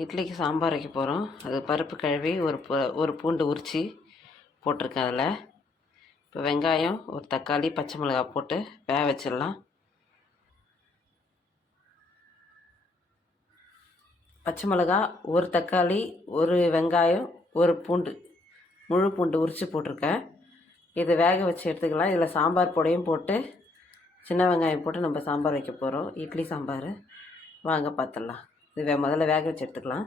இட்லிக்கு சாம்பார் வைக்க போகிறோம். அது பருப்பு கழுவி ஒரு பூண்டு உரித்து போட்டிருக்கேன். அதில் இப்போ வெங்காயம், ஒரு தக்காளி, பச்சை மிளகாய் போட்டு வேக வச்சிடலாம். பச்சை மிளகா, ஒரு தக்காளி, ஒரு வெங்காயம், ஒரு பூண்டு, முழு பூண்டு உரித்து போட்டிருக்கேன். இதை வேக வச்சு எடுத்துக்கலாம். இதில் சாம்பார் பொடியும் போட்டு சின்ன வெங்காயம் போட்டு நம்ம சாம்பார் வைக்க போகிறோம். இட்லி சாம்பார் வாங்க பார்த்துடலாம். இது முதல்ல வேக வச்சு எடுத்துக்கலாம்.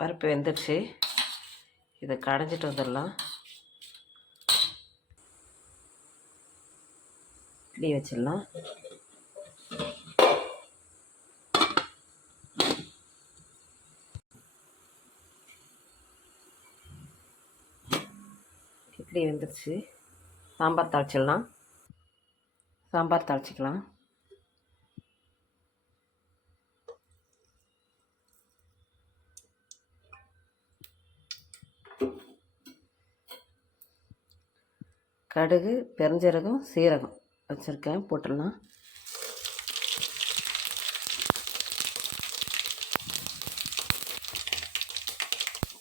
பருப்பு வெந்துடுச்சு. இதை கடைஞ்சிட்டு வந்துடலாம். இட்லி வச்சிடலாம். இட்லி வெந்துடுச்சு. சாம்பார் தாளிச்சிடலாம். சாம்பார் தாளிச்சிக்கலாம். கடுகு, பெருஞ்சீரகம், சீரகம் வச்சுருக்கேன், போட்டுடலாம்.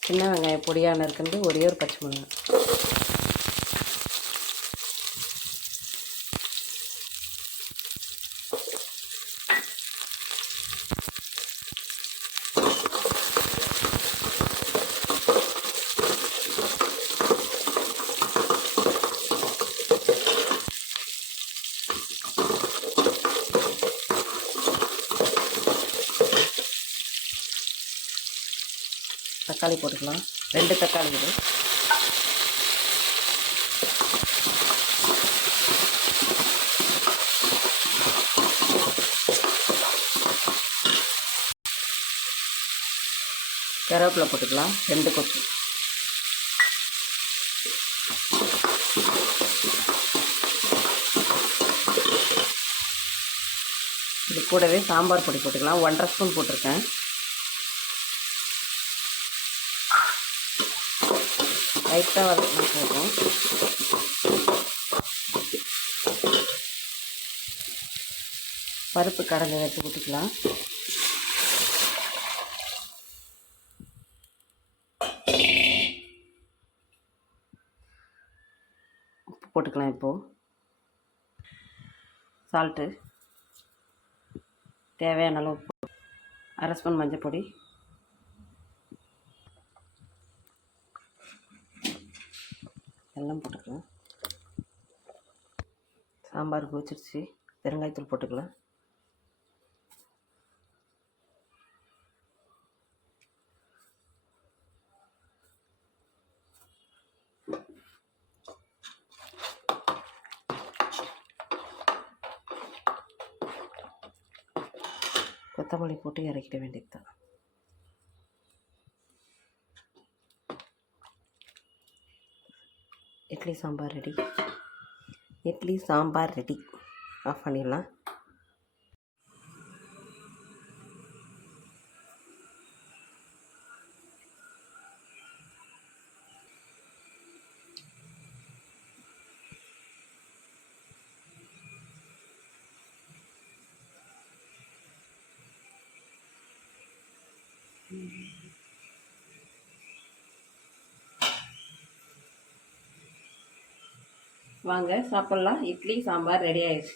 சின்ன வெங்காயம் பொடியான இருக்குது, ஒரே ஒரு பச்சை மிளகாய். தக்காளி போட்டுக்கலாம். 2 தக்காளி இது. கருவேப்பிலை போட்டுக்கலாம். 2 கொத்து. இது கூடவே சாம்பார் பொடி போட்டுக்கலாம். 1½ ஸ்பூன் போட்டிருக்கேன். லைட்டாக வதக்கினா போதும். பருப்பு கடைஞ்சி வச்சு ஊற்றிக்கலாம். உப்பு போட்டுக்கலாம். இப்போது சால்ட்டு தேவையான அளவு உப்பு, 1/2 ஸ்பூன் மஞ்சள் பொடி, எல்லாம் போட்டுக்கலாம். சாம்பார் கொதிச்சிருச்சு. பெருங்காயத்தூள் போட்டுக்கலாம். கொத்தமல்லி போட்டு இறக்கிட வேண்டியது தான். Idli sambar ready. Idli sambar ready. Off பண்ணிடலாம். வாங்க சாப்பிட்லாம். இட்லி சாம்பார் ரெடி ஆயிடுச்சு.